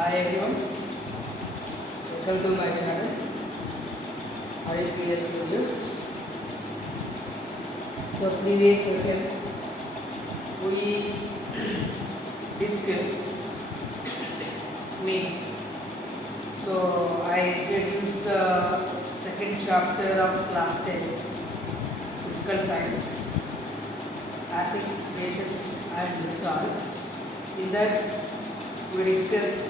Hi everyone, welcome to my channel RPS Videos. So previous session we discussed me. So I introduced the second chapter of class 10 physical science, acids, bases and salts. In that we discussed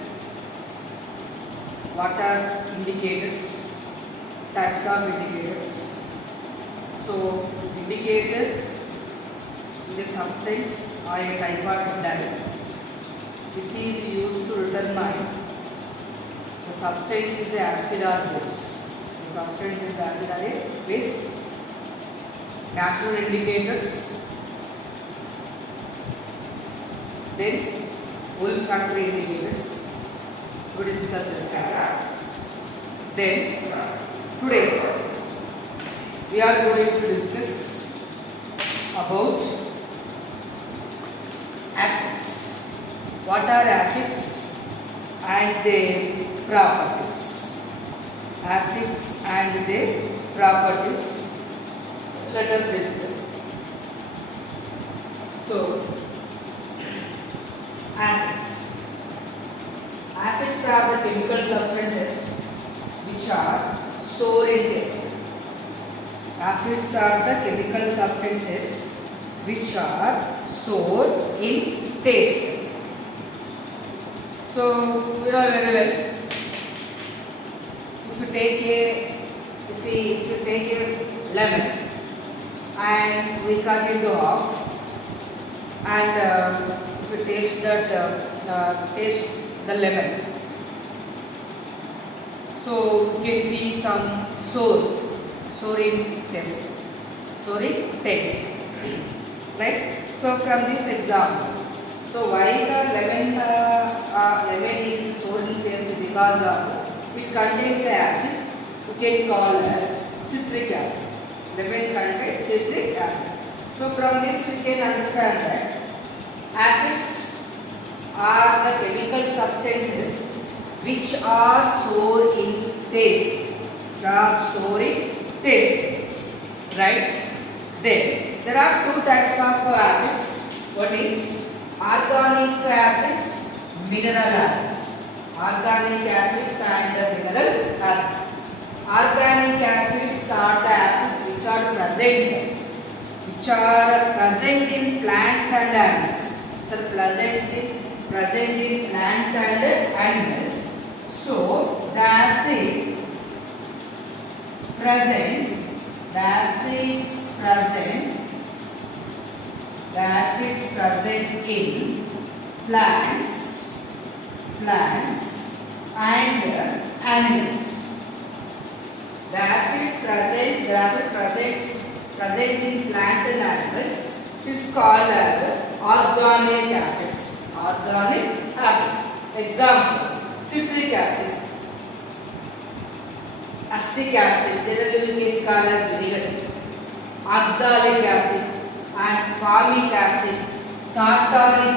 what are indicators, types of indicators. So indicator is a substance or a type of dye which is used to determine the substance is a acid or base. The substance is acid or a base. Natural indicators, then olfactory indicators. We discuss that. Then today we are going to discuss about acids. What are acids and their properties? Acids and their properties. Let us discuss. So, acids. Acids are the chemical substances which are sour in taste. Acids are the chemical substances which are sour in taste. So we know very well. If you take a lemon and we cut it off, and if you taste the lemon, so you can feel some sour in taste, right? So from this example, so why the lemon is sour in taste? Because of it contains acid, we can call as citric acid. Lemon contains citric acid. So from this we can understand that acids are the chemical substances which are sour in taste. Right? Then there are two types of acids. One is organic acids, mineral acids. Organic acids and mineral acids. Organic acids are the acids which are present in plants and animals. Present in plants and animals. So the acids present in plants and animals. The acid present in plants and animals is called as organic acids. Example: citric acid, acetic acid, generally we can call as vinegar, oxalic acid, and formic acid, tartaric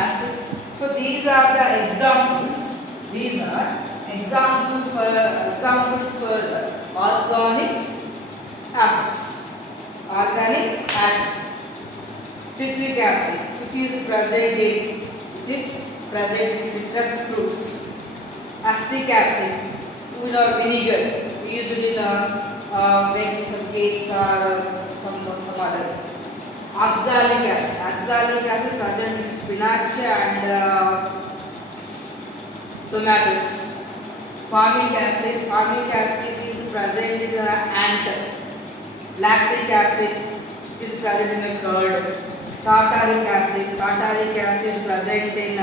acid. So these are the examples. These are examples for organic acids. Citric acid, which is present in citrus fruits. Acetic acid, vinegar, we usually making some cakes or some other. Oxalic acid present in spinach and tomatoes. Formic acid is present in ant. Lactic acid is present in a curd. Tartaric acid present in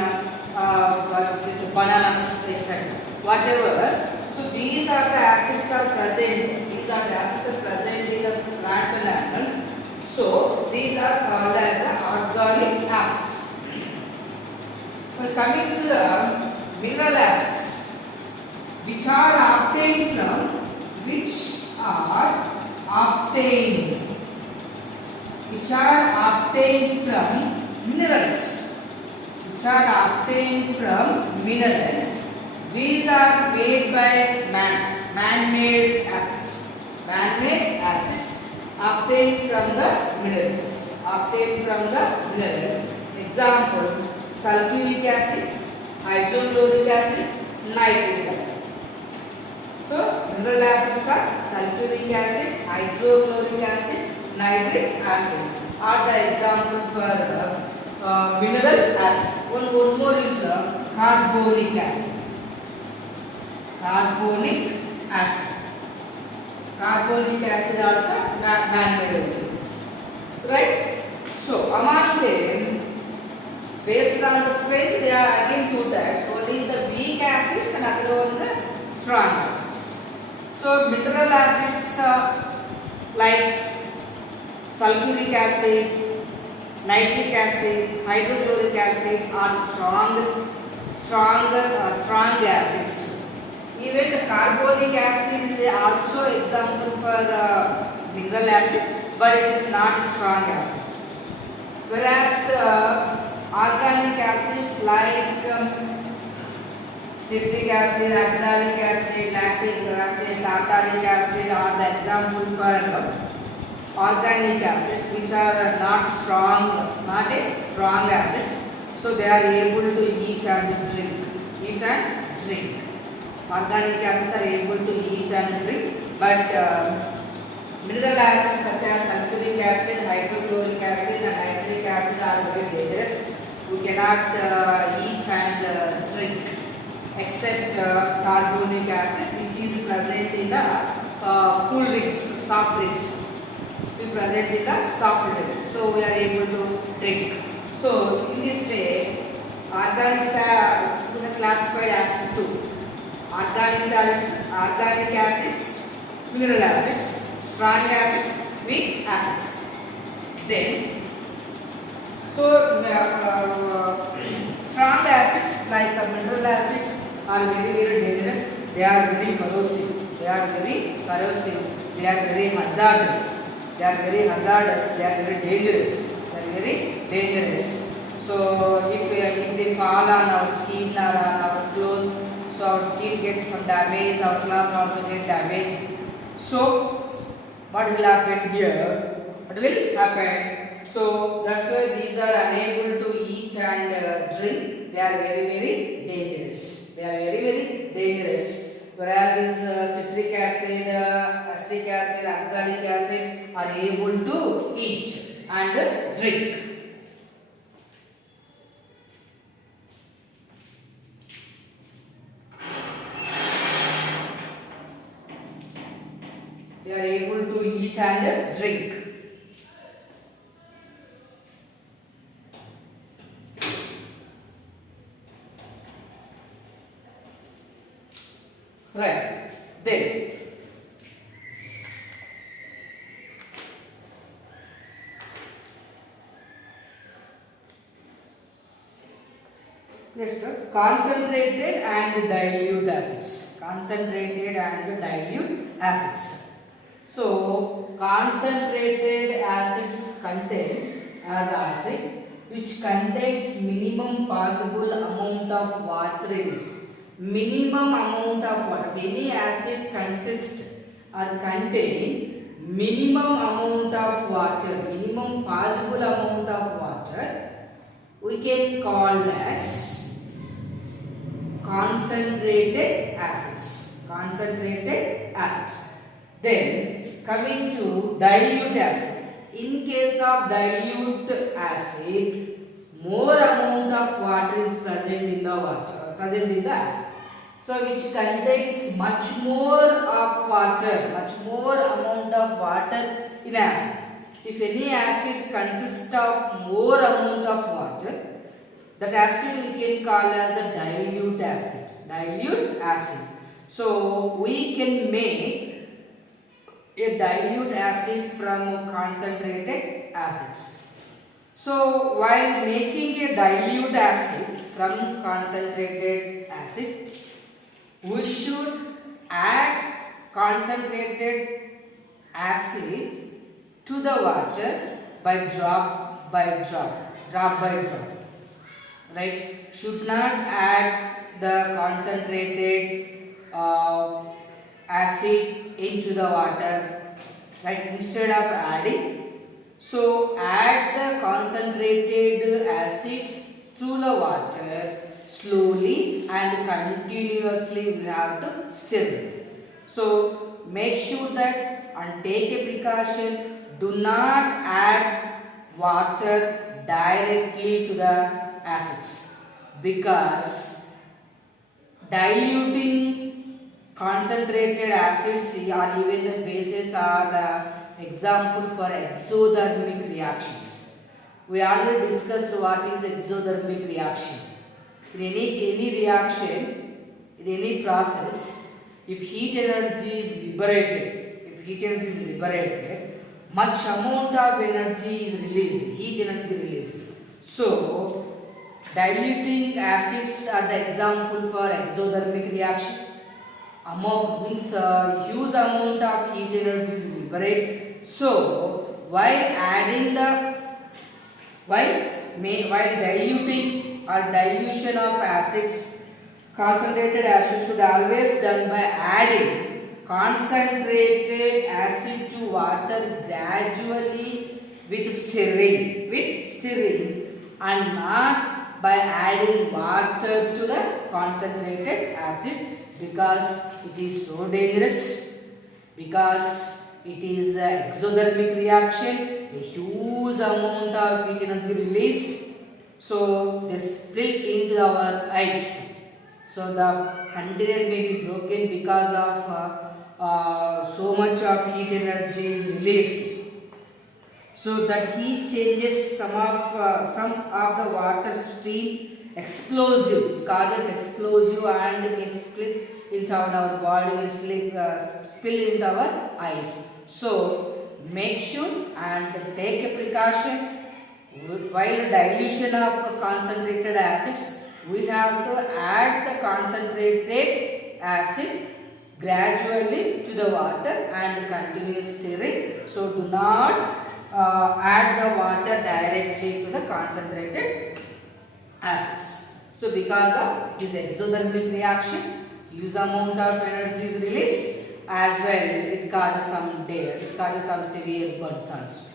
bananas, etc. Whatever. So these are the acids are present. These are the acids are present in the plants and animals. So these are called as the organic acids. Well, coming to the mineral acids, which are obtained which are obtained obtained from minerals. Which are obtained from minerals. These are made by man-made acids. Man-made acids obtained from the minerals. Obtained from the minerals. Example: sulfuric acid, hydrochloric acid, nitric acid. So, mineral acids are sulfuric acid, hydrochloric acid, nitric acids are the example for mineral acids. One more is carbonic acid. Carbonic acid. Carbonic acid also man-made. Right? So, among them, based on the strength, they are again two types. One is the weak acids and other one the strong acids. So, mineral acids like sulfuric acid, nitric acid, hydrochloric acid are strong acids. Even the carbonic acid is also example for the mineral acid, but it is not a strong acid. Whereas organic acids like citric acid, oxalic acid, lactic acid, tartaric acid are the example for organic acids, which are not a strong acids. So they are able to eat and drink. Organic acids are able to eat and drink, but mineral acids such as sulfuric acid, hydrochloric acid and nitric acid are very dangerous. We cannot eat and drink, except carbonic acid, which is present in the cool drinks, soft drinks. We present in the soft drinks, so we are able to drink. So in this way, organics are classified acids too. Organic acids, mineral acids, strong acids, weak acids. Then, so strong acids like mineral acids are very dangerous. They are very corrosive. They are very hazardous. They are very dangerous. So if they fall on our skin or on our clothes, so our skin gets some damage, our clothes also get damaged. So what will happen here? So that's why these are unable to eat and drink. They are very dangerous. Whereas this citric acid, acetic acid, oxalic acid are able to eat and drink. They are able to eat and drink. Right. Then next, concentrated and dilute acids. So concentrated acids contains the acid which contains minimum possible amount of water in it. Minimum amount of water. If any acid consists or contain minimum amount of water, minimum possible amount of water, we can call as concentrated acids. Then coming to dilute acid. In case of dilute acid, more amount of water is present in the acid. So which contains much more amount of water in acid. If any acid consists of more amount of water, that acid we can call as the dilute acid. So we can make a dilute acid from concentrated acids. So while making a dilute acid from concentrated acids, we should add concentrated acid to the water by by drop by drop, right? Should not add the concentrated acid into the water, right? Instead of adding, so add the concentrated acid through the water slowly and continuously. We have to stir it. So make sure that and take a precaution, do not add water directly to the acids, because diluting concentrated acids or even the bases are the example for exothermic reactions. We already discussed what is exothermic reaction. In any reaction, in any process, if heat energy is liberated, much amount of energy is released, heat energy released. So, diluting acids are the example for exothermic reaction. Means huge amount of heat energy is liberated. So, while diluting or dilution of acids, concentrated acid should always done by adding concentrated acid to water gradually with stirring and not by adding water to the concentrated acid, because it is so dangerous, because it is an exothermic reaction, a huge amount of heat energy released, so they split into our eyes. So the container may be broken because of so much of heat energy is released. So that heat changes some of the water stream explosive, causes explosive and may split into our body, may spill into our eyes. So make sure and take a precaution while dilution of concentrated acids. We have to add the concentrated acid gradually to the water and continuous stirring. So do not add the water directly to the concentrated acids. So because of this exothermic reaction, huge amount of energy is released, as well it causes some severe burns also.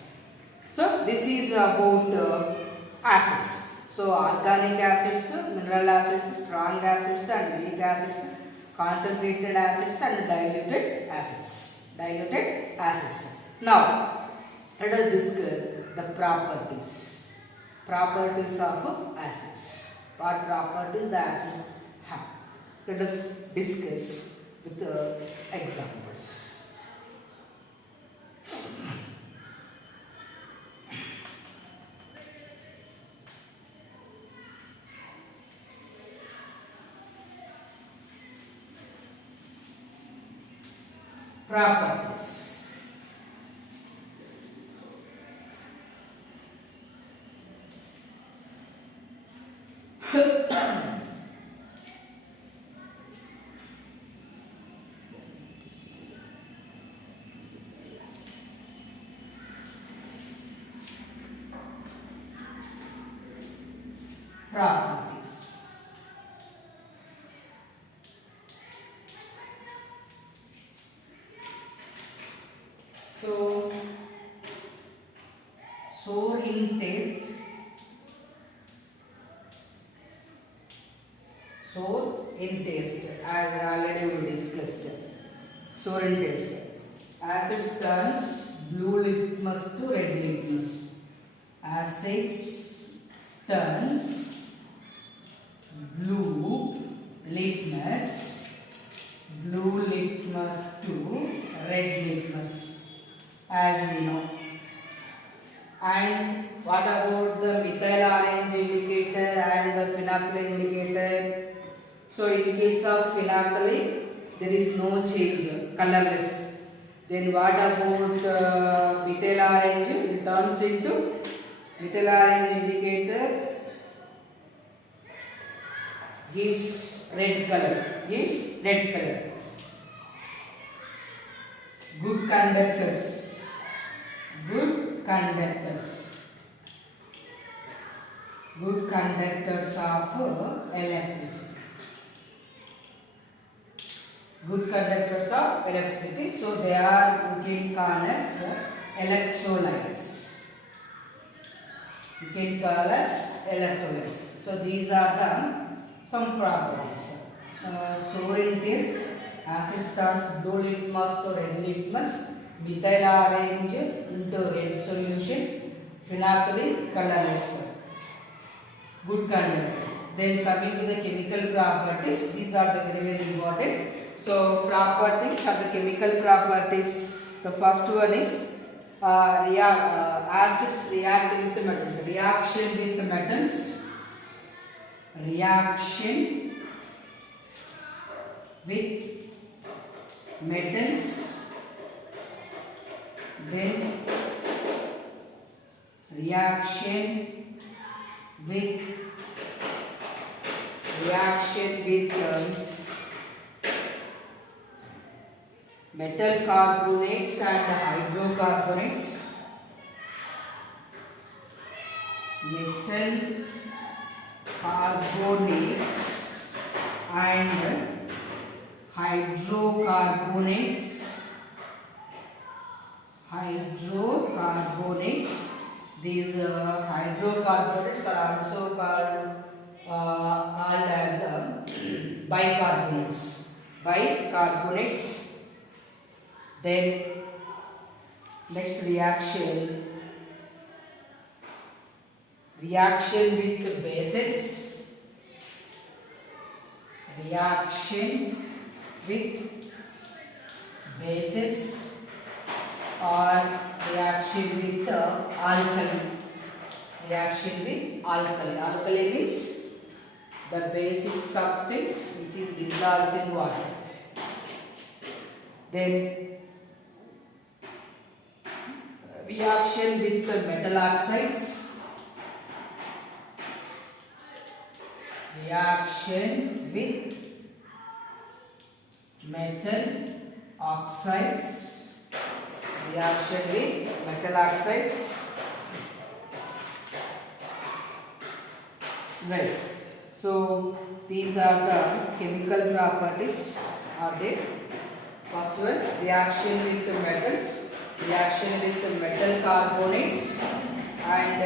So this is about acids. So organic acids, mineral acids, strong acids and weak acids, concentrated acids and diluted acids. Now let us discuss the properties of acids. What properties the acids have? Let us discuss with examples. Properties. Properties. So, sour in taste, as already we discussed. Sour in taste. Acids turns blue litmus to red litmus. Acids turns blue litmus to red litmus, as we know. And what about the methyl orange indicator and the phenolphthalein indicator? So in case of phenolphthalein, there is no change, colorless. Then what about methyl orange? It turns into methyl orange indicator gives red color. Good conductors. good conductors of electricity. Good conductors of electricity. So they are, we can call as electrolytes. You can call as electrolytes. So these are the some properties. Sorin test, acid starts blue litmus to red litmus, methyl orange into red solution, phenolphthalein colorless. Good conductors. Then coming to the chemical properties, these are the very important. So properties are the chemical properties. The first one is acids react with metals. Reaction with metals. Reaction with metals. Then reaction with metal carbonates and hydrocarbonates. Metal carbonates and hydrocarbonates. These hydrocarbonates are also called as bicarbonates. Then next reaction with bases. Reaction with bases or reaction with alkali. Alkali means the basic substance which is dissolved in water. Then reaction with the metal oxides. Reaction with metal oxides. Right. So these are the chemical properties are there. First one, reaction with the metals, reaction with the metal carbonates and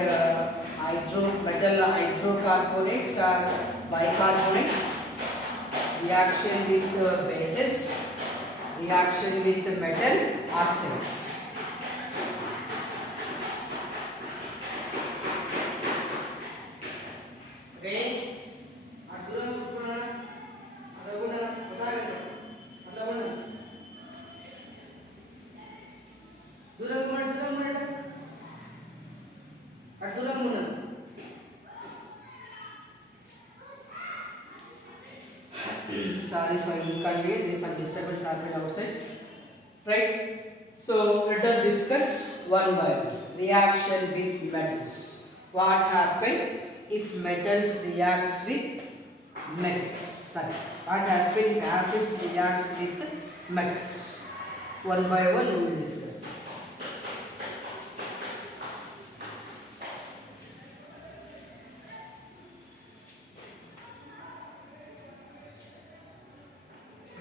metal hydrocarbonates or bicarbonates. Reaction with the bases, reaction with the metal oxides. Sorry for inconvenience, there is some disturbance happened outside. Right? So let us discuss one by one. Reaction with metals. What happens if metals reacts with metals? Sorry. What happens if acids reacts with metals? One by one we will discuss.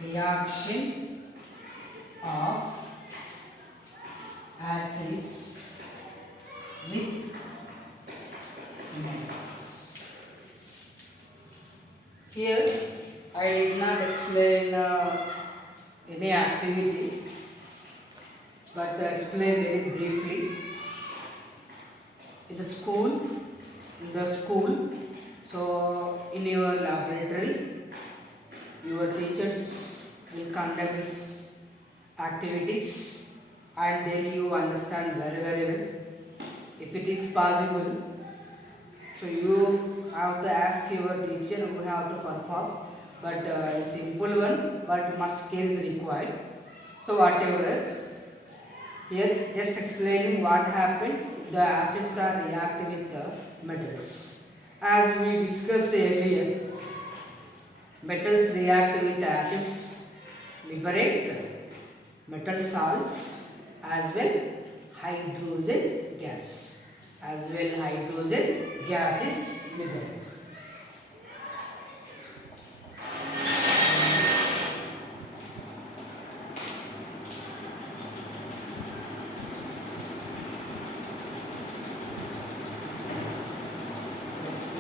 Reaction of acids with metals. Here I did not explain any activity, but explain very briefly. In the school, so in your laboratory, your teachers will conduct these activities and then you understand very well. If it is possible, so you have to ask your teacher, you have to perform, but a simple one, but much care is required. So whatever, here just explaining what happened, the acids are react with the metals. As we discussed earlier, metals react with acids, liberate metal salts as well hydrogen gas. Hydrogen gas is liberate.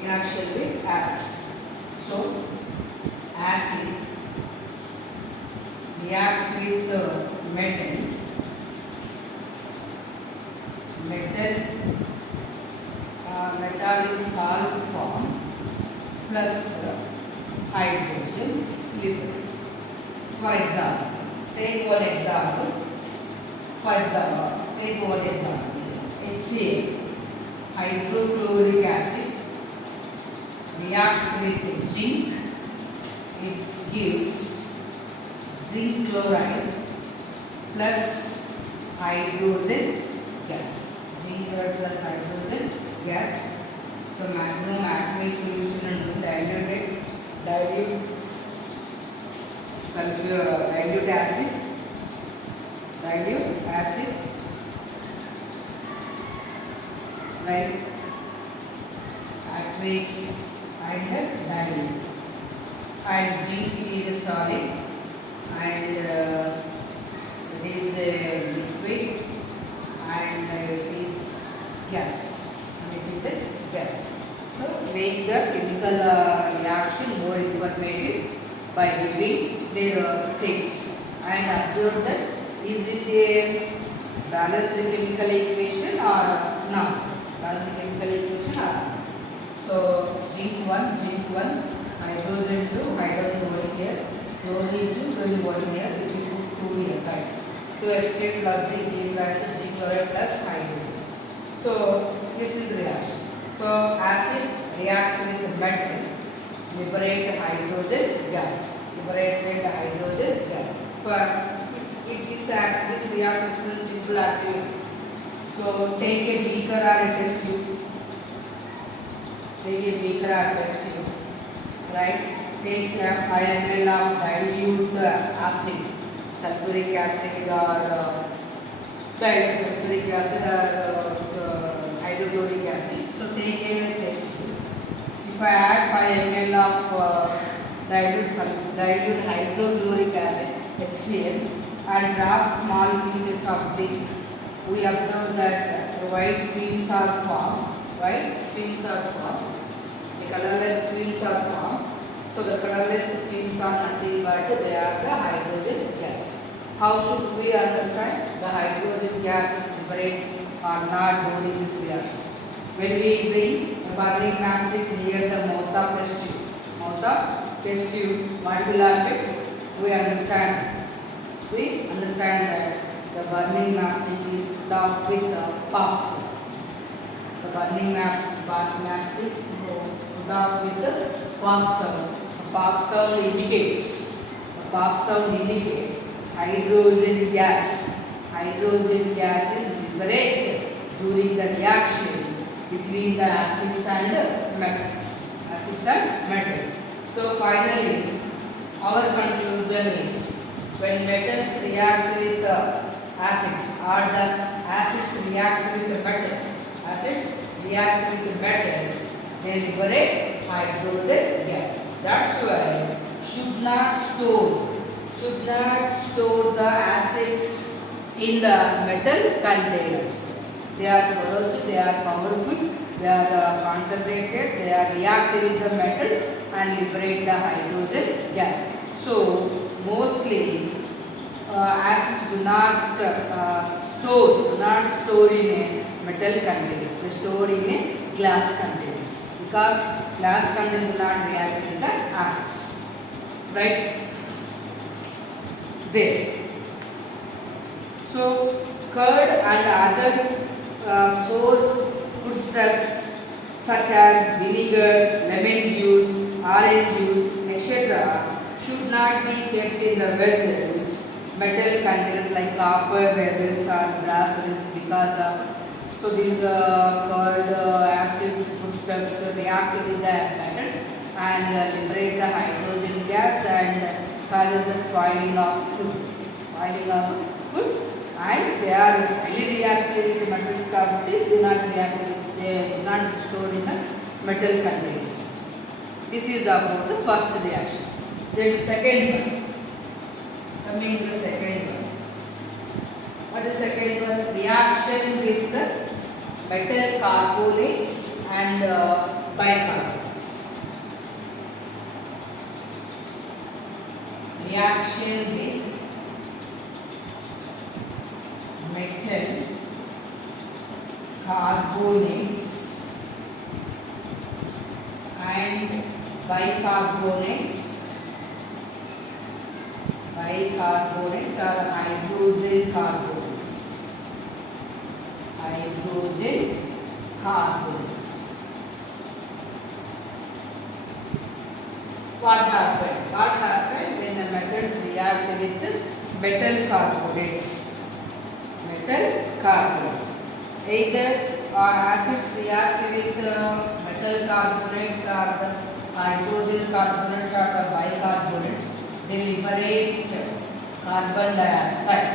Reaction with acids. So, acid reacts with metal. Metal is salt form plus hydrogen liquid. For example, take one example. Take one example. HCl, hydrochloric acid, reacts with zinc. It gives zinc chloride plus hydrogen gas. Zinc chloride plus hydrogen gas. So maximum aqueous solution and dilute acid, like aqueous and dilute. And zinc is a solid and it is a liquid and it is gas, So make the chemical reaction more informative by giving their states and observe that is it a balanced chemical equation or not. Balanced chemical equation or not. So zinc 1, hydrogen 2, hydrogen 1 here, chlorine 2, chlorine 1 here, if you put 2 here, right? 2H3 plus zinc is like zinc chloride plus hydrogen. So this is the reaction. So acid reacts with metal, liberate hydrogen gas. But if this reaction is simple activity. So take a beaker or a test tube. Right? Take 5 ml of dilute acid, sulfuric acid or dilute sulfuric acid or hydrochloric acid. So take a test tube. If I add 5 ml of dilute hydrochloric acid HCl and drop small pieces of zinc, we observe that white films are formed. The colorless films are formed. So the colorless films are nothing but they are the hydrogen gas. How should we understand the hydrogen gas liberate or not during this reaction? When we bring the burning mastic near the mouth of test tube, what will happen? We understand that the burning mastic is put off with the pumps. The burning mastic put off with the pump sound. The pump sound indicates hydrogen gas. Hydrogen gas is liberated during the reaction between the acids and metals. So finally, our conclusion is when metals reacts with acids or the acids reacts with the metals, they liberate hydrogen gas. That's why should not store the acids in the metal containers. They are corrosive, they are powerful, they are concentrated, they are reactive with the metals and liberate the hydrogen gas. So mostly acids do not store in a metal containers. They store in a glass containers because glass containers do not react with the acids. Right? There. So curd and other source foodstuffs such as vinegar, lemon juice, orange juice, etc. should not be kept in the vessels, metal containers like copper vessels or brass vessels because of these called acid foodstuffs react with the metals and liberate the hydrogen gas and causes the spoiling of food. And they are highly reactive with metals, they do not react with, they do not stored in the metal contains. This is about the first reaction. Then second one. Coming to the second one. What is second one? Reaction with the metal carbonates and bicarbonates. Reaction with metal carbonates and bicarbonates. Bicarbonates are hydrogen carbonates. Hydrogen carbonates. What happened? What happened when the metals react with the metal carbonates? Metal carbonates. Either acids react with metal carbonates or the hydrogen carbonates or the bicarbonates. They liberate carbon dioxide.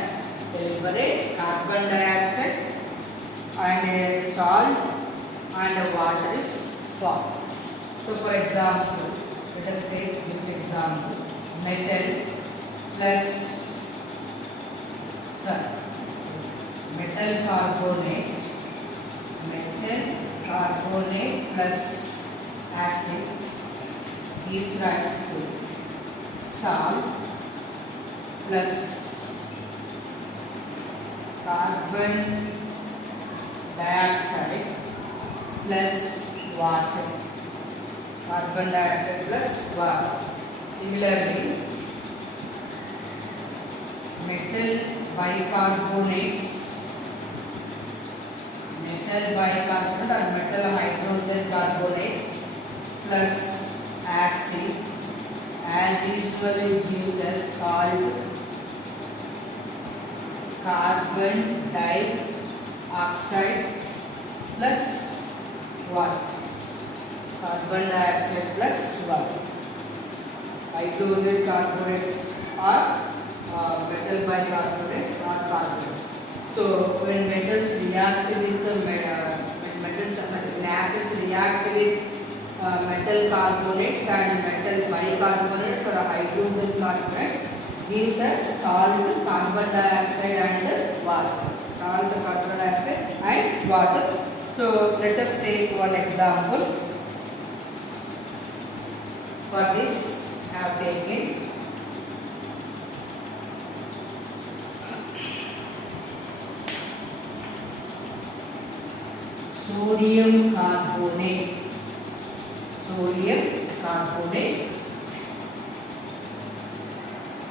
They liberate carbon dioxide and a salt and a water is formed. So for example, let us take this example. Metal carbonate plus acid gives rise to salt plus carbon dioxide plus water. Carbon dioxide plus water. Similarly, metal bicarbonates, metal bicarbonate or metal hydrogen carbonate plus acid as usually gives us salt, carbon dioxide plus water. Carbon dioxide plus water. Hydrogen carbonates are metal bicarbonates or carbon. So when metals react with acids react with metal carbonates and metal bicarbonates or hydrogen carbonates gives us salt, carbon dioxide and water. Salt, carbon dioxide and water. So let us take one example. For this I have taken sodium carbonate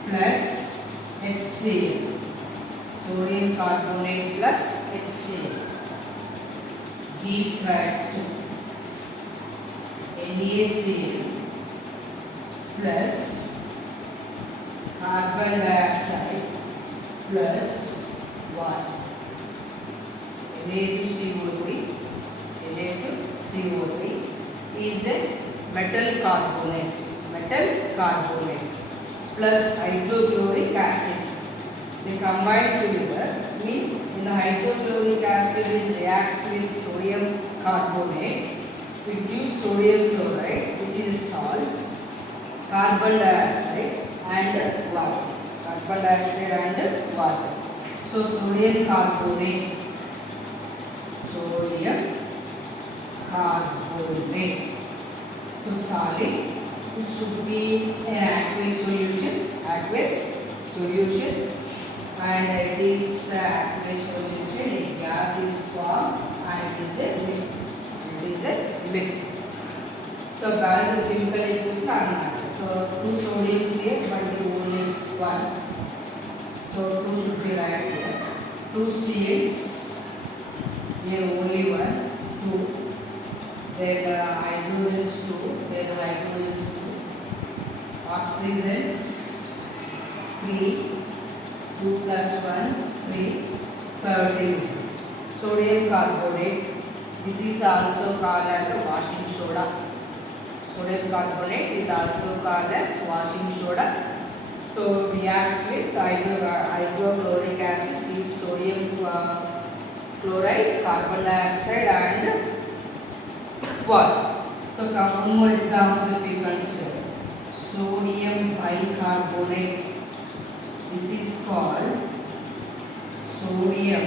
plus HCl. Sodium carbonate plus HCl gives rise to NaCl plus carbon dioxide plus water. Na2CO3 is a metal carbonate plus hydrochloric acid. They combine together means in the hydrochloric acid it reacts with sodium carbonate. We use sodium chloride which is salt, carbon dioxide and water. Carbon dioxide and water. So sodium carbonate. So solid, it should be an aqueous solution and it is aqueous solution, a gas is formed and it is a liquid. So balance of chemical equation are so 2 sodiums here but only 1. So 2 should be right here. 2 Cls here only 1, 2. Then hydrogen is 2, then hydrogen is 2. Oxygens 3, 2 plus 1, 3. Third is sodium carbonate. This is also called as a washing soda. Sodium carbonate is also called as washing soda. So reacts with hydrochloric acid, is sodium chloride, carbon dioxide and water. So one more example we consider sodium bicarbonate. This is called sodium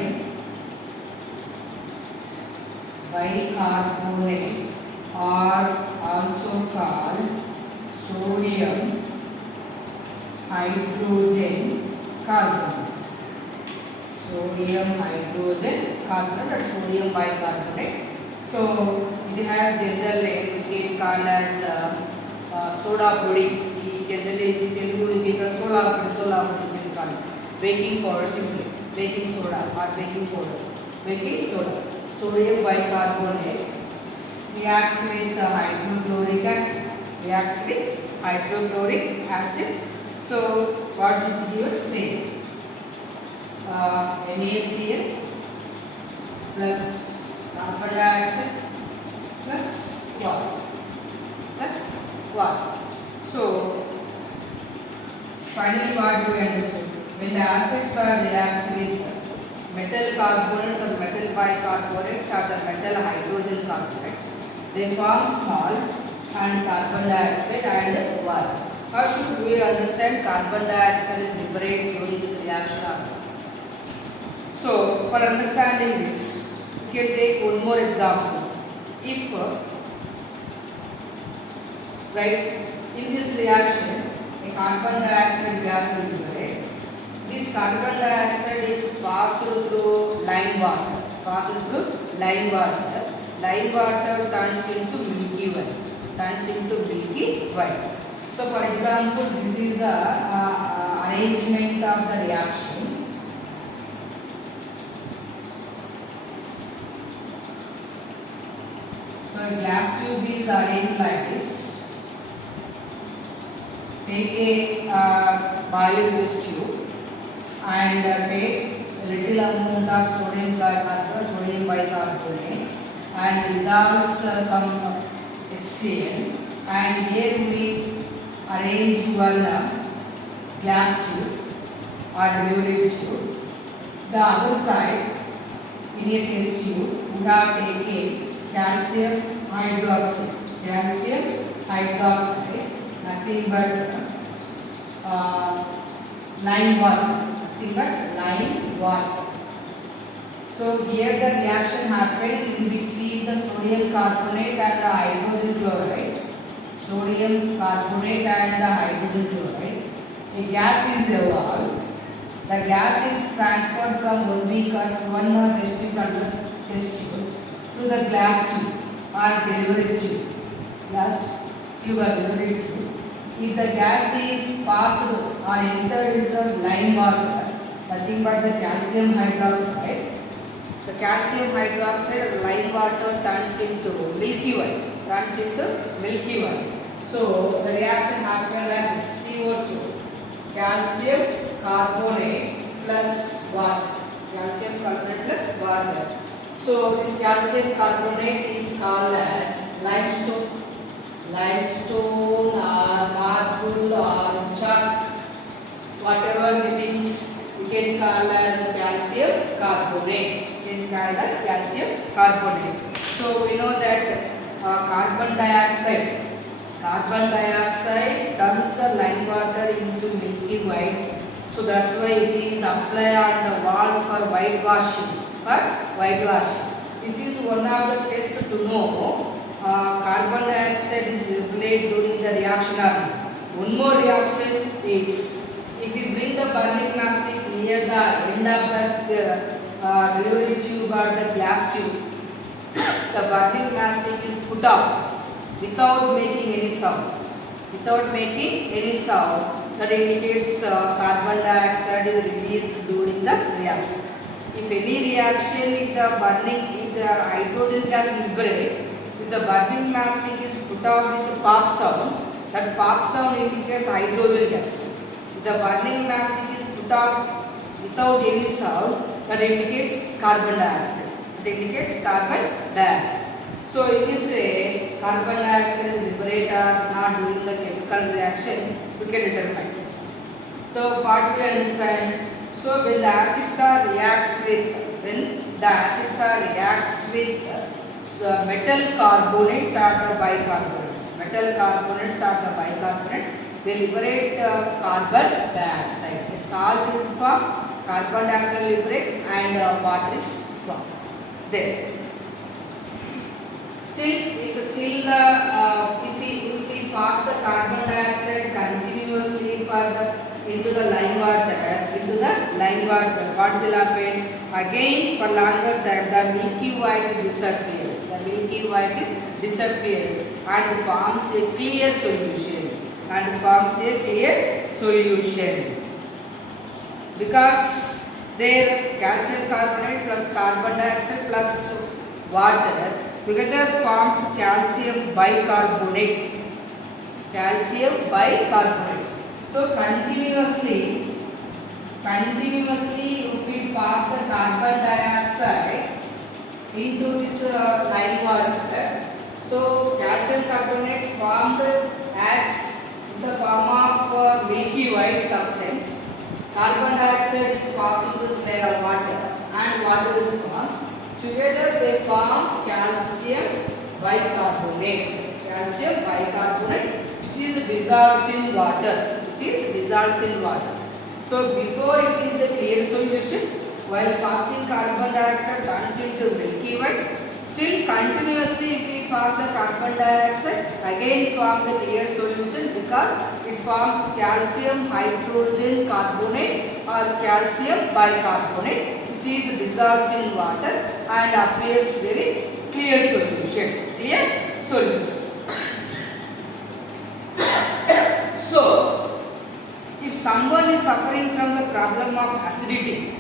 bicarbonate or also called sodium hydrogen carbonate. Sodium hydrogen carbonate or sodium bicarbonate. So it has general name we can call as soda pudding. We generally Telugu we call soda pudding we call baking powder simply baking soda or baking powder baking soda. Sodium bicarbonate reacts with hydrochloric acid. Reacts with hydrochloric acid. So what is given? Say NaCl plus carbon dioxide plus water plus water. So finally what we understood, when the acids are reacts with metal carbonates or metal bicarbonates or the metal hydrogen carbonates, they form salt and carbon dioxide and water. How should we understand carbon dioxide is liberated during this reaction? So for understanding this, we can take one more example. If right in this reaction a carbon dioxide gas will liberate, this carbon dioxide is passed through lime water. Lime water turns into milky white. So for example, this is the arrangement of the reaction. So a glass tube is arranged like this. Take a boiling glass tube and take a little amount of sodium bicarbonate and dissolves some HCl, and here we arrange one glass tube or delivery tube. The other side, in a test tube, we have taken calcium hydroxide, nothing but lime water. So here the reaction happened in between the sodium carbonate and the hydrogen chloride. A gas is evolved. The gas is transferred from one test tube to the glass tube or delivery tube. If the gas is passed or entered into lime water, nothing but the calcium hydroxide. The calcium hydroxide or lime water turns into milky white. So the reaction happens like CO2, calcium carbonate plus water. So this calcium carbonate is called as limestone or marble or chalk, whatever it is, we can call as calcium carbonate. So we know that carbon dioxide turns the lime water into milky white. So that's why it is applied on the walls for whitewashing. This is one of the tests to know carbon dioxide is liberated during the reaction. One more reaction is if you bring the burning plastic near the end of the delivery tube or the glass tube, the burning plastic is put off without making any sound. That indicates carbon dioxide is released during the reaction. If any reaction, if the hydrogen gas is liberated, if the burning plastic is put off with the pop sound, that pop sound indicates hydrogen gas. If the burning plastic is put off without any sound, that indicates carbon dioxide. So in this way, carbon dioxide is liberated or not during the chemical reaction, we can determine. So what we understand? So when the acids are reacts with So metal carbonates are the bicarbonates. Metal carbonates are the bicarbonate. They liberate carbon dioxide. A salt is formed, carbon dioxide liberate, and water is formed. There. If we pass the carbon dioxide continuously into the line water, what will happen? Again, for longer time, the Milky Way disappears. The Milky Way disappears and forms a clear solution. Because their calcium carbonate plus carbon dioxide plus water together forms calcium bicarbonate. So continuously if we pass the carbon dioxide into this line water, so calcium carbonate formed as in the form of milky white substance. Carbon dioxide is passed into this layer of water and water is formed. Together they form calcium bicarbonate. Which is dissolves in water. So before it is the clear solution, while passing carbon dioxide turns into milky white. Still continuously if we pass the carbon dioxide, again form the clear solution because it forms calcium hydrogen carbonate or calcium bicarbonate, which is dissolves in water and appears very clear solution. So, if someone is suffering from the problem of acidity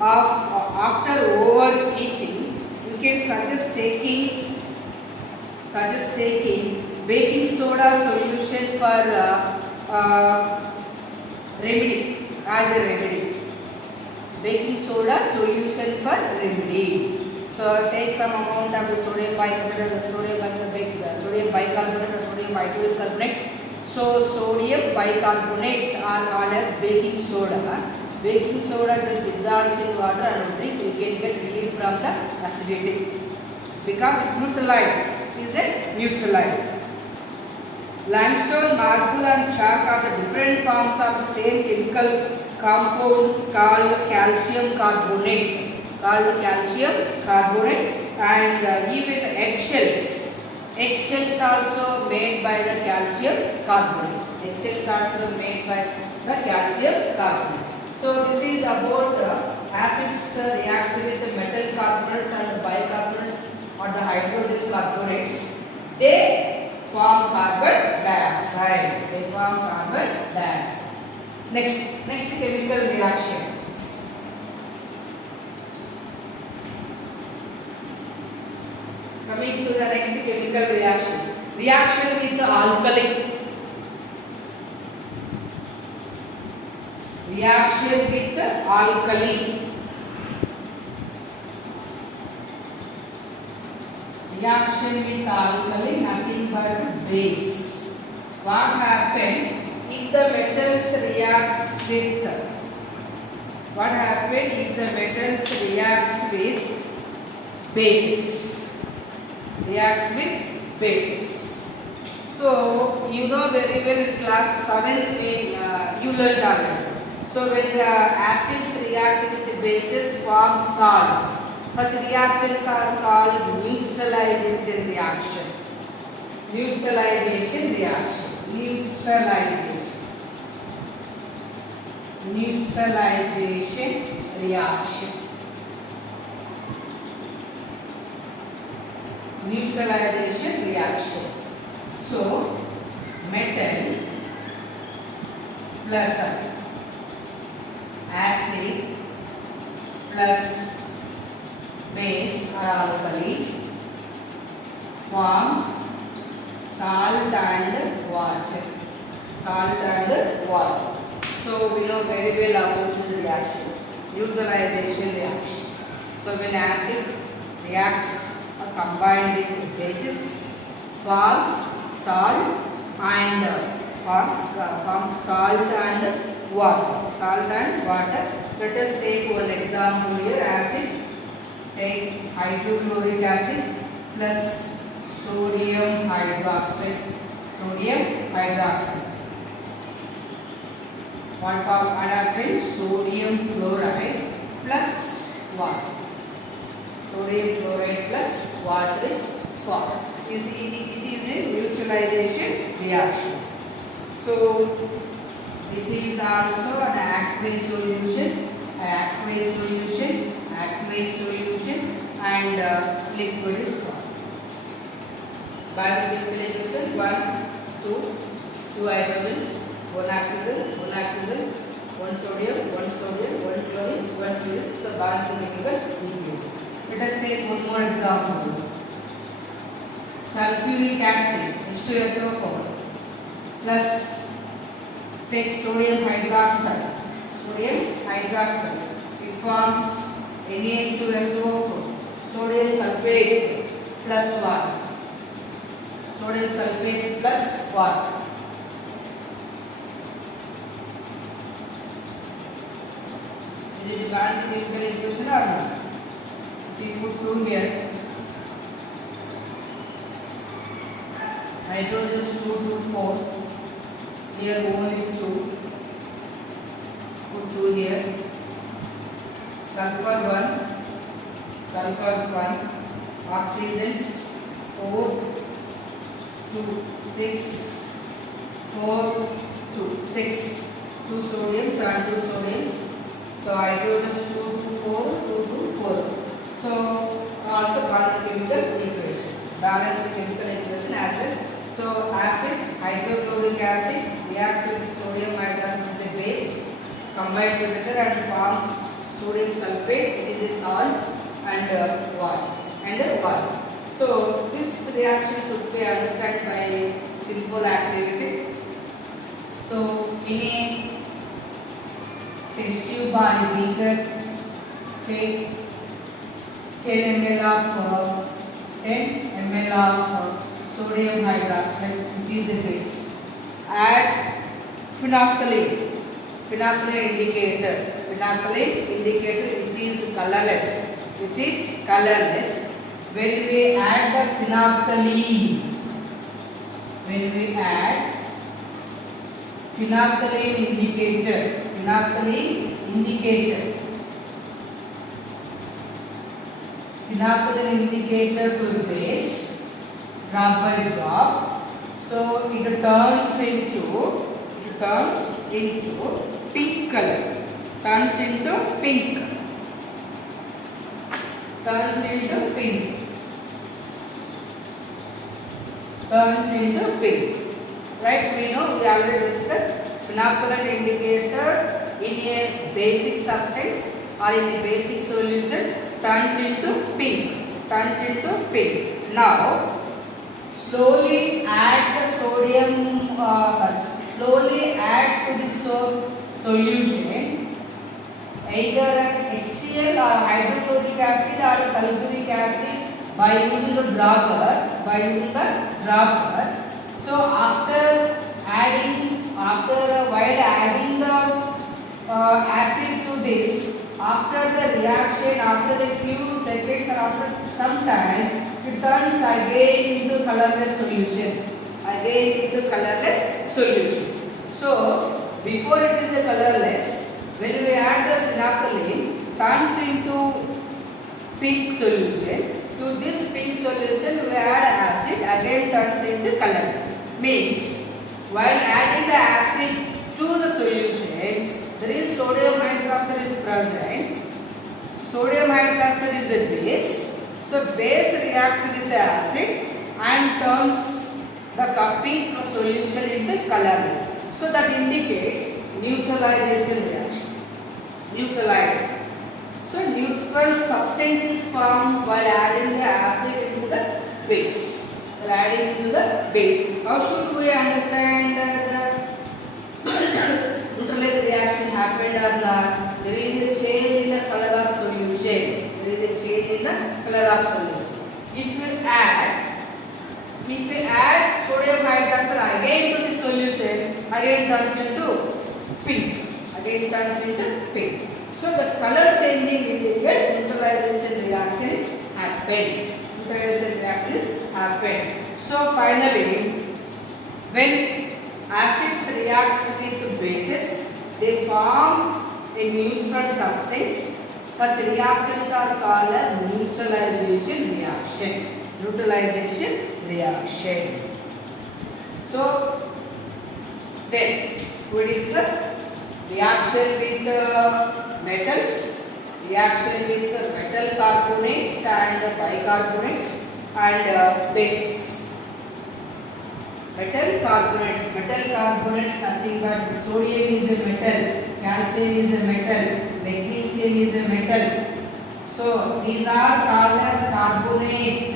after overeating, you can suggest taking baking soda solution for remedy. Baking soda solution for remedy. So take some amount of the sodium bicarbonate, sodium bicarbonate or sodium hydrogen carbonate. So sodium bicarbonate are called as baking soda. Baking soda will dissolves in water and drink. You can get relief from the acidity because it is neutralized. Limestone, marble and chalk are the different forms of the same chemical compound called calcium carbonate. And even eggshells also made by the calcium carbonate. So this is about acids reacts with the metal carbonates and bicarbonates or the hydrogen carbonates. They form carbon dioxide. Next chemical reaction. Coming to the next chemical reaction. Reaction with alkali. Nothing but base. What happened if the metals reacts with bases? So you know very well in class 7 you learned already. So when the acids react with the bases form salt. Such reactions are called neutralization reaction. Neutralization reaction. So metal plus acid plus base or alkali forms salt and water. So we know very well about this reaction, neutralization reaction. So when acid reacts or combined with bases, forms salt and water. Let us take one example here. Acid take hydrochloric acid plus sodium hydroxide. Sodium hydroxide. What called adaptant? Sodium chloride plus water. Sodium chloride plus water is formed. You see, it is a neutralization reaction. So this is also an aqueous solution, and liquid is formed. Biological equation 1, 2 hydrogens, 1 oxygen, 1 sodium, 1 chlorine, 1 fluorine. So biological equation. Let us take one more example. Sulfuric acid H2SO4 plus take sodium hydroxide. It forms Na2SO4. Sodium sulfate plus water. Sodium sulfate plus water. Is it a biological equation or not? We put 2 here. Hydrogens 2 to 4. Here only 2. Put 2 here. Sulfur 1. Oxygens 4, 2, 6, 4, 2, 6. 2 sodiums and 2 sodiums. So hydrogens 2 to 4, 2 to 4. So also balanced chemical equation. As well. So acid, hydrochloric acid reacts with sodium hydroxide is a base, combined together and forms sodium sulfate, it is a salt, and water. So this reaction should be understood by simple activity. So in a test tube or a beaker, take 10 ml of sodium hydroxide, which is a base. Add phenolphthalein indicator, which is colorless. When we add the phenolphthalein indicator, to base, drop by drop, so it turns into pink color. Right? We know, we already discussed phenolphthalein indicator in a basic substance or in a basic solution turns into pink. Now slowly add the sodium, slowly add to the solution either an HCl or hydrochloric acid or sulfuric acid by using the dropper. So while adding the acid to this, after the reaction, after a few seconds or after some time, it turns again into colorless solution. So before it is a colorless, when we add the phenolphthalein, turns into pink solution. To this pink solution, we add acid, again turns into colorless. Means while adding the acid to the solution, there is sodium hydroxide is present. Sodium hydroxide is a base. So base reacts with the acid and turns the pink solution into colorless. So that indicates neutralization reaction. So neutral substance is formed while adding the acid into the base. How should we understand the neutralization reaction happened or not? There is a change in the color of solution. If we add sodium hydroxide again to the solution, again turns into pink. So the color changing indicates neutralization reaction happened. Neutralization reaction is happened. So finally, when acids react with bases, they form a neutral substance. Such reactions are called as neutralization reaction. Neutralization reaction. So then we discuss reaction with metals, reaction with metal carbonates and bicarbonates and bases. Metal carbonates nothing but sodium is a metal, calcium is a metal, magnesium is a metal. So these are called as carbonate.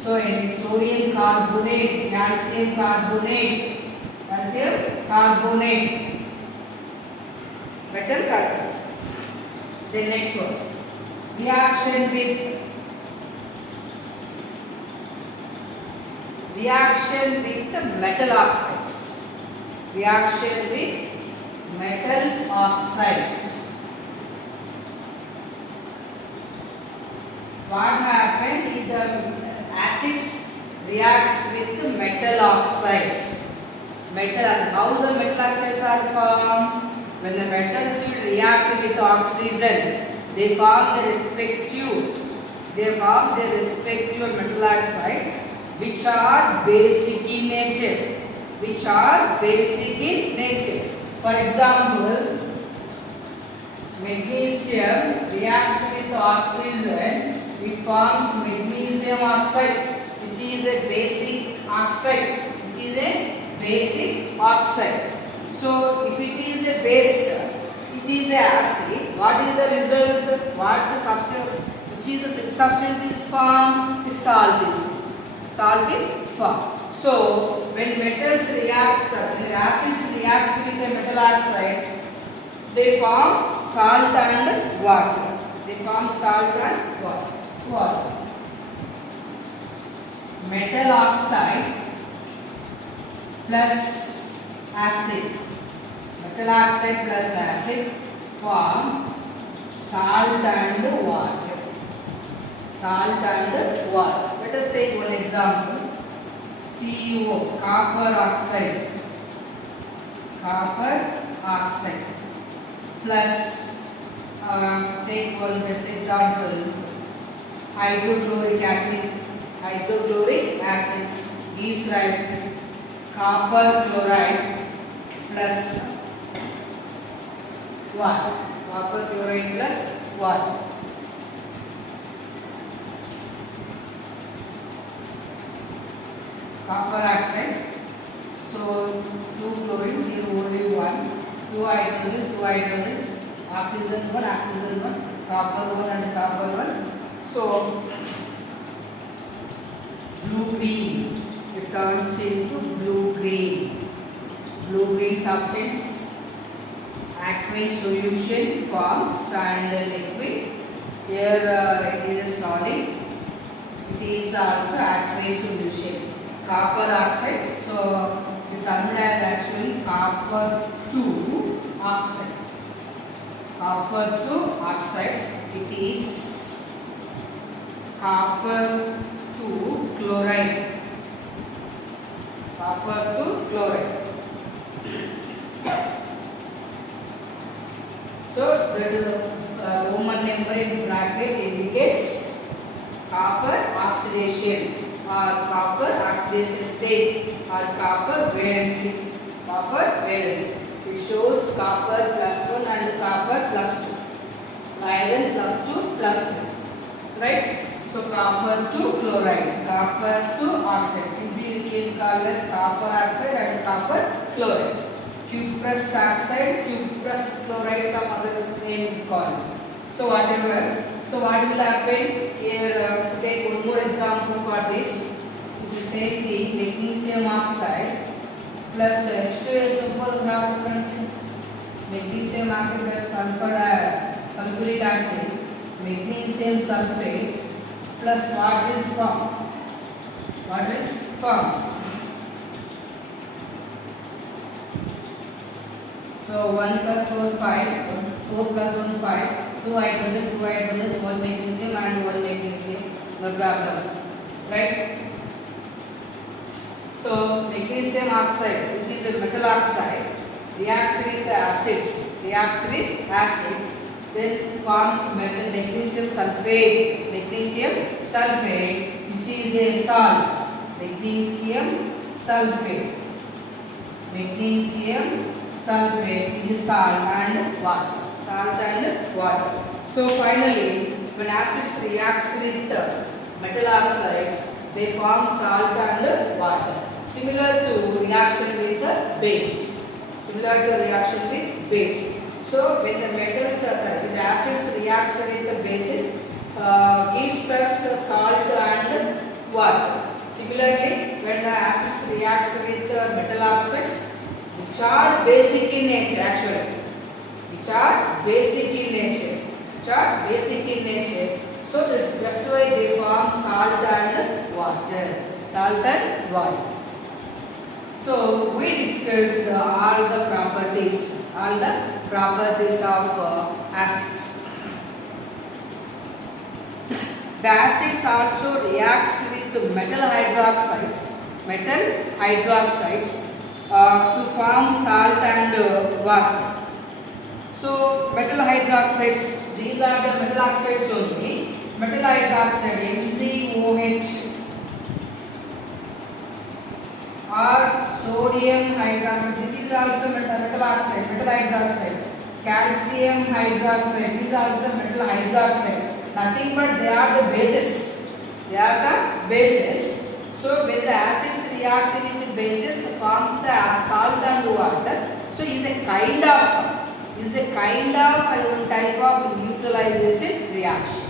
So in sodium carbonate, calcium carbonate, metal carbonates. Then next one, reaction with metal oxides. Reaction with metal oxides. What happened if the acids reacts with the metal oxides? How the metal oxides are formed? When the metals will react with oxygen, they form the respective metal oxide, which are basic in nature. For example, magnesium reacts with oxygen, it forms magnesium oxide, which is a basic oxide. So if it is a base, it is a acid. What is the result? Which is the substance is formed? Salt is formed. So when acids reacts with a metal oxide, they form salt and water. Metal oxide plus acid. Form salt and water. Let us take one example. CO, copper oxide plus take one best example, hydrochloric acid gives rise to copper chloride plus water. Copper oxide. So two chlorines, here only one. Two hydrogens, oxygen one, copper one and copper one. So blue green, it turns into blue green substance. Aqueous solution forms and liquid. Here it is solid. It is also aqueous solution. Copper oxide. So the term as actually copper 2 oxide. It is copper 2 chloride. So the Roman number in bracket indicates copper oxidation or copper oxidation state or copper valency. It shows copper +1 and copper +2. Iron +2 +3. Right? So copper 2 chloride, copper 2 oxide. Simply we can call as copper oxide and copper chloride. Cuprous oxide, cuprous chloride, some other name is called. So whatever. So what will happen here? Take one more example for this. It is same thing, magnesium oxide plus H2SO4 we have to consider. Magnesium oxide plus sulfuric acid, magnesium sulfate plus what is formed? So 1 plus 4 5, 4 plus 1 5. two hydrogens, one magnesium and one magnesium, no problem, right? So magnesium oxide, which is a metal oxide, reacts with acids, then forms metal magnesium sulfate, which is a salt, magnesium sulfate is salt and water. So finally, when acids reacts with metal oxides, they form salt and water. Similar to reaction with the base. So when the metals, the acids reacts with the bases, gives us salt and water. Similarly, when the acids reacts with metal oxides, which are basic in nature, so that's why they form salt and water. So we discussed all the properties of acids. The acids also reacts with metal hydroxides to form salt and water. So metal hydroxides, these are the metal oxides only. Metal hydroxide MgOH or sodium hydroxide, this is also metal hydroxide. Calcium hydroxide, this is also metal hydroxide. Nothing but they are the bases. So when the acids react with the bases, forms the salt and water. So is a kind of one type of neutralization reaction.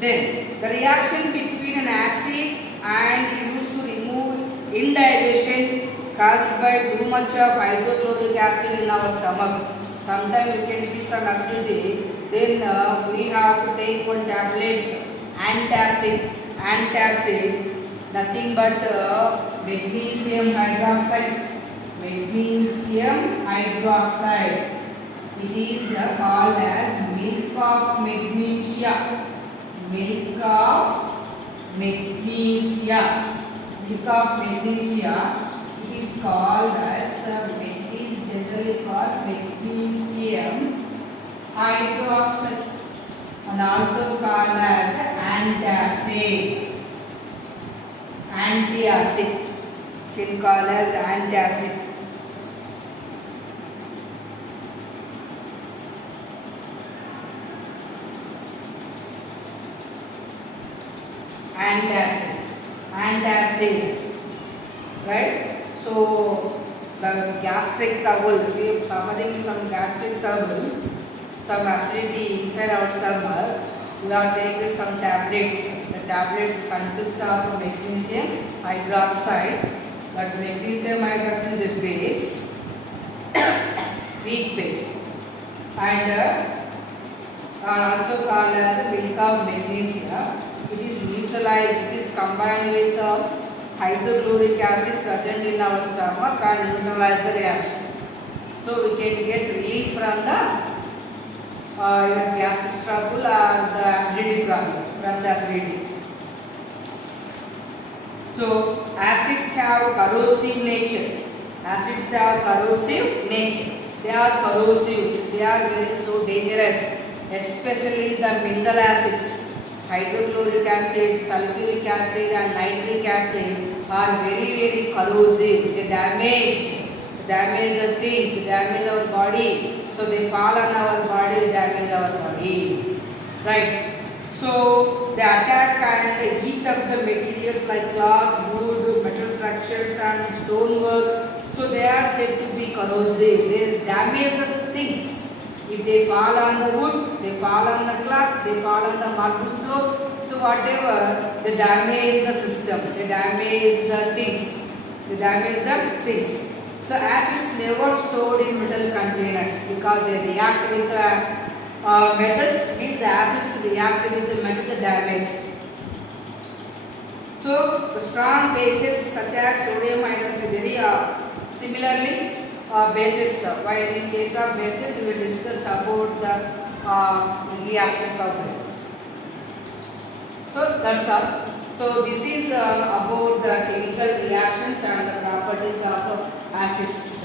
Then the reaction between an acid and used to remove indigestion caused by too much of hydrochloric acid in our stomach. Sometimes we can feel some acidity. Then we have to take one tablet, antacid, nothing but magnesium hydroxide. It is called as milk of magnesia. It is called as it is generally called magnesium hydroxide and also called as antacid. It is called as antacid. Antacid, right? So the gastric trouble, if you are suffering some gastric trouble, some acidity inside our stomach, we are taking some tablets. The tablets consist of magnesium hydroxide, but magnesium hydroxide is a base, weak base, and are also called as milk of magnesia. It is neutralized, it is combined with hydrochloric acid present in our stomach and neutralize the reaction. So we can get relief from the gastric trouble or the acidity problem, from the acidity. So acids have corrosive nature. They are corrosive. They are very so dangerous, especially the mineral acids. Hydrochloric acid, sulfuric acid and nitric acid are very corrosive. They damage the things, they damage our body. So they fall on our body, damage our body. Right. So they attack and eat up the materials like cloth, wood, metal structures and stonework. So they are said to be corrosive. They damage the things. If they fall on the wood, they fall on the cloth, they fall on the marble floor. So whatever, they damage the system, they damage the things. So acids never stored in metal containers because they react with the metals. These acids react with the metal damage. So the strong bases such as sodium hydroxide very similarly bases. While in case of bases we will discuss about the reactions of bases. So that's all. So this is about the chemical reactions and the properties of acids.